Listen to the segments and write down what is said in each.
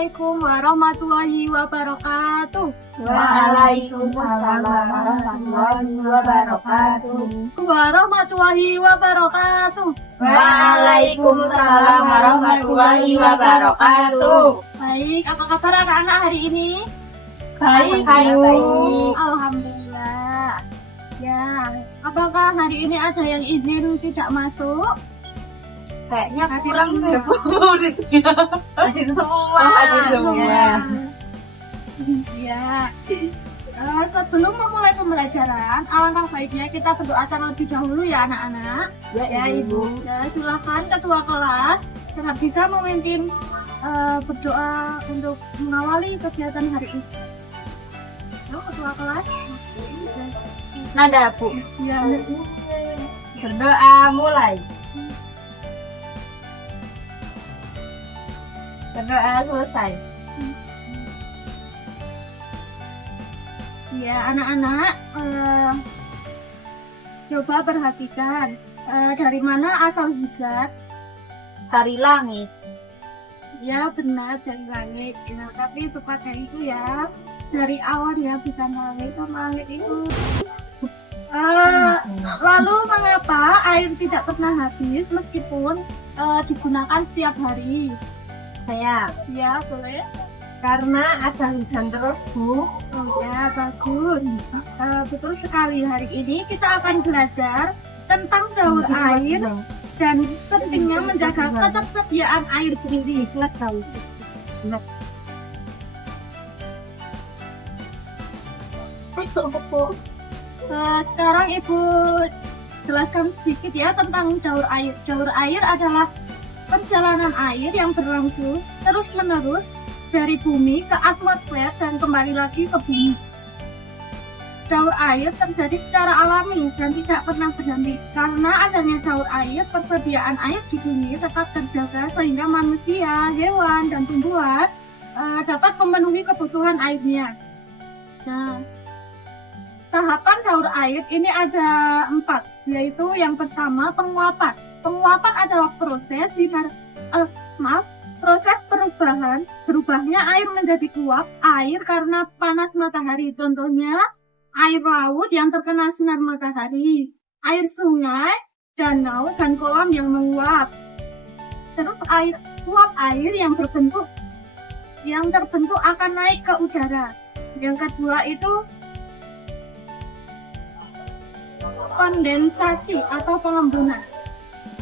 Assalamualaikum warahmatullahi wabarakatuh. Waalaikumsalam warahmatullahi wabarakatuh. Warahmatullahi wabarakatuh. Waalaikumsalam warahmatullahi wabarakatuh. Baik, apa kabar anak-anak hari ini? Baik, baik. Alhamdulillah. Ya, apakah hari ini ada yang izin tidak masuk? Kayaknya Hadir kurang semua. deh, Bu. Hadir semua. Hadir semua. Ya. Sebelum memulai pembelajaran, alangkah baiknya kita berdoa terlebih dahulu ya anak-anak. Ya Ibu. Ya, silakan ketua kelas sangat bisa memimpin berdoa untuk mengawali kegiatan hari ini. Halo ketua kelas. Nada, Bu. Ya. Berdoa mulai. Berdoa selesai. Ya anak-anak, coba perhatikan dari mana asal hujan. Dari langit. Ya benar dari langit. Ya, tapi tepatnya itu ya dari awan ya, bukan langit. Langit itu. Lalu mengapa air tidak pernah habis meskipun digunakan setiap hari? Saya. Ya boleh. Karena ada hujan terus, Bu. Oh ya bagus. Betul sekali. Hari ini kita akan belajar tentang daur air dan pentingnya menjaga ketersediaan air sendiri. Sekarang Ibu jelaskan sedikit ya tentang daur air. Daur air adalah perjalanan air yang berlangsung terus-menerus dari bumi ke atmosfer dan kembali lagi ke bumi. Daur air terjadi secara alami dan tidak pernah berhenti. Karena adanya daur air, persediaan air di bumi tetap terjaga sehingga manusia, hewan, dan tumbuhan dapat memenuhi kebutuhan airnya. Nah, tahapan daur air ini ada 4, yaitu yang pertama penguapan. Penguapan adalah proses berubahnya air menjadi uap air karena panas matahari. Contohnya air laut yang terkena sinar matahari, air sungai, danau, dan kolam yang menguap. Terus uap air yang terbentuk akan naik ke udara. Yang kedua itu kondensasi atau pengembunan.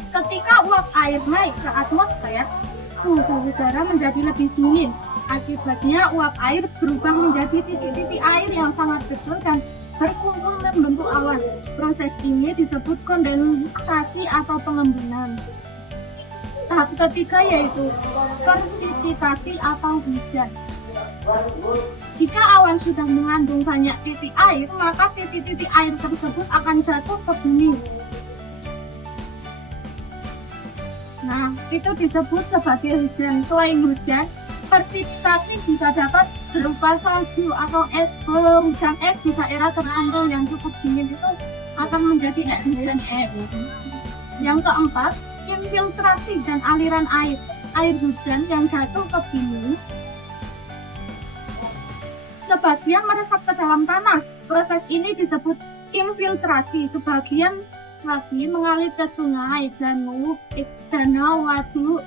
Ketika uap air naik ke atmosfer, suhu udara menjadi lebih dingin. Akibatnya uap air berubah menjadi titik-titik air yang sangat kecil dan berkumpul membentuk awan. Proses ini disebut kondensasi atau pengembunan. Tahap ketiga yaitu persisitasi atau hujan. Jika awan sudah mengandung banyak titik air, maka titik-titik air tersebut akan jatuh ke bumi. Nah, itu disebut sebagai hujan. Selain hujan, persisitasi juga dapat berupa salju atau es. Kalau hujan es di daerah tertentu yang cukup dingin itu akan menjadi hujan es. Yang keempat, infiltrasi dan aliran air. Air hujan yang jatuh ke bumi sebagian meresap ke dalam tanah. Proses ini disebut infiltrasi. Sebagian lagi mengalir ke sungai, danau, waduk,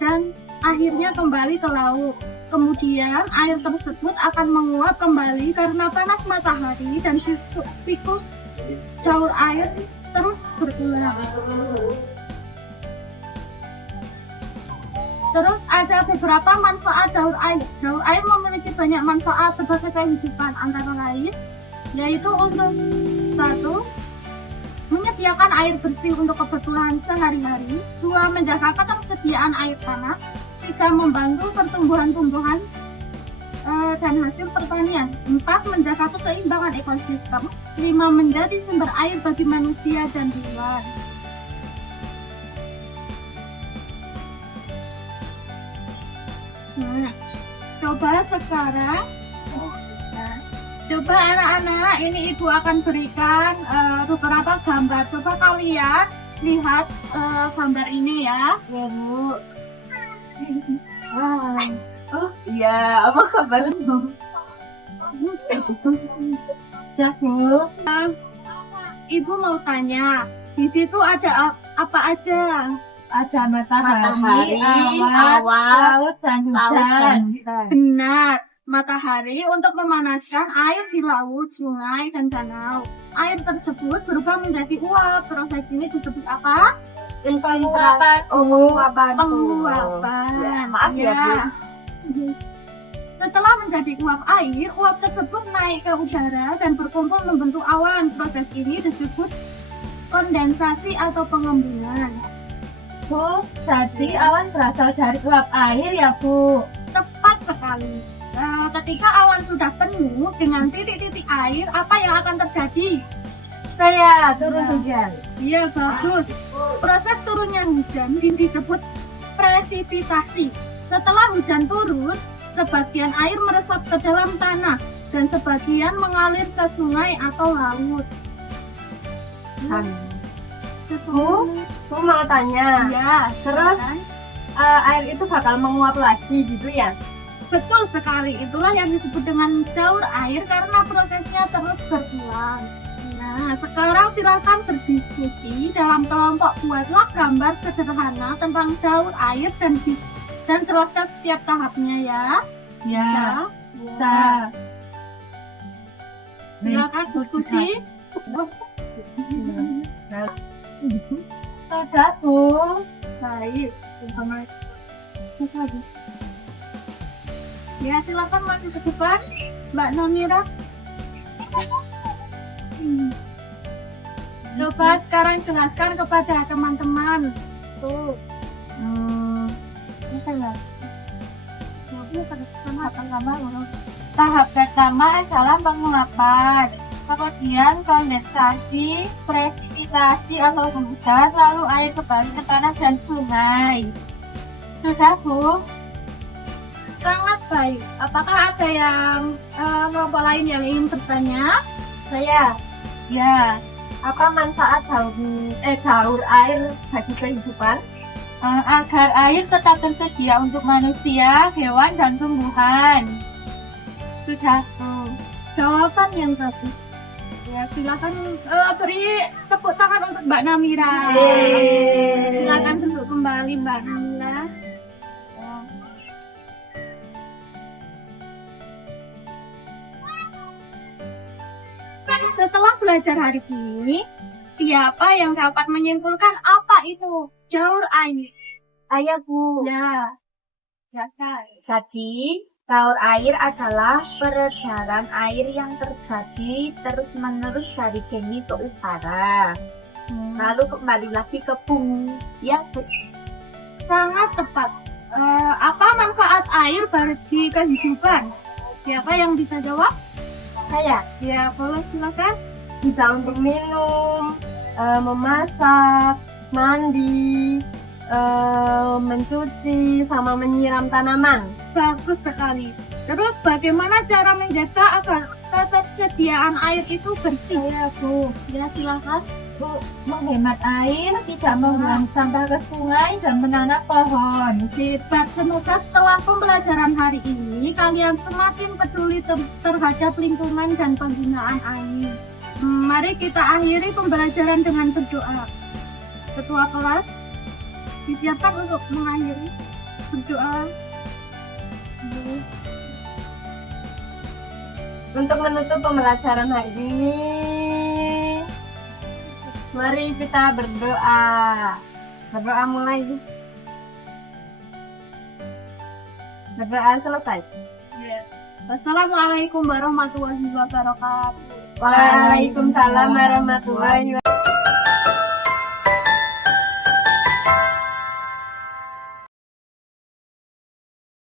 dan akhirnya kembali ke laut. Kemudian air tersebut akan menguap kembali karena panas matahari dan siklus daur air terus berulang. Terus ada beberapa manfaat daur air. Daur air memiliki banyak manfaat sebagai kehidupan, antara lain yaitu untuk 1. Menyediakan air bersih untuk kebutuhan sehari-hari. 2. Menjaga ketersediaan air tanah. 3. Membantu pertumbuhan tumbuhan dan hasil pertanian. 4. Menjaga keseimbangan ekosistem. 5. Menjadi sumber air bagi manusia dan hewan. Nah, coba sekarang coba anak-anak, ini Ibu akan berikan beberapa gambar. Coba kalian lihat gambar ini ya. Ya, Bu. Oh iya, apa kabarmu? Sudah, Bu. Ibu mau tanya, di situ ada apa aja? Ada matahari, Matahari, awan, laut, dan hujan. Benar, matahari untuk memanaskan air di laut, sungai, dan danau. Air tersebut berubah menjadi uap. Proses ini disebut apa? Penguapan. Penguapan. Ya, maaf ya, Bu. Setelah menjadi uap air, uap tersebut naik ke udara dan berkumpul membentuk awan. Proses ini disebut kondensasi atau pengembungan. Bu, jadi awan berasal dari uap air ya, Bu? Tepat sekali. Ketika awan sudah penuh dengan titik-titik air, apa yang akan terjadi? Saya turun hujan. Iya, bagus. Proses turunnya hujan disebut presipitasi. Setelah hujan turun, sebagian air meresap ke dalam tanah dan sebagian mengalir ke sungai atau laut. Bu mau tanya. Ya, Terus silakan. air itu bakal menguap lagi gitu ya? Betul sekali. Itulah yang disebut dengan daur air karena prosesnya terus berulang. Nah, sekarang silakan berdiskusi dalam kelompok. Buatlah gambar sederhana tentang daur air dan jelaskan setiap tahapnya ya. Ya, bisa. Silakan diskusi. Sudah, Bu. Baik. Ya, silakan maju ke depan, Mbak Nonira. Coba sekarang jelaskan kepada teman-teman. Tuh. Tahap pertama adalah penguapan, kemudian kondensasi, presipitasi atau hujan, lalu air kembali ke tanah dan sungai. Sudah, Bu? Sangat baik. Apakah ada yang kelompok lain yang ingin bertanya? Saya, Ya, apa manfaat daur air bagi kehidupan? agar air tetap tersedia untuk manusia, hewan, dan tumbuhan. Sudah, Bu. Jawaban yang bagus. Ya, silakan beri tepuk tangan untuk Mbak Namira. Yeay. Silakan duduk kembali, Mbak Namira. Setelah belajar hari ini, siapa yang dapat menyimpulkan apa itu daur air? Ayo, Bu. Ya, ya kan. Jadi, daur air adalah peredaran air yang terjadi terus-menerus dari bumi ke utara. Lalu kembali lagi ke bumi. Ya, Bu. Sangat tepat. Apa manfaat air bagi kehidupan? Siapa yang bisa jawab? Saya Ya, boleh silakan. bisa untuk minum, memasak, mandi, mencuci, sama menyiram tanaman. Bagus sekali. Terus bagaimana cara menjaga agar ketersediaan air itu bersih? Ya, Bu. Ya, silakan. Bu, menghemat air, tidak membuang sampah ke sungai, dan menanam pohon. Hebat. Semoga setelah pembelajaran hari ini kalian semakin peduli terhadap lingkungan dan penggunaan air. Mari kita akhiri pembelajaran dengan berdoa. Ketua kelas disiapkan untuk mengakhiri berdoa. Untuk menutup pembelajaran hari ini, mari kita berdoa. Berdoa mulai. Berdoa selesai. Wassalamualaikum warahmatullahi wabarakatuh. Waalaikumsalam warahmatullahi wabarakatuh.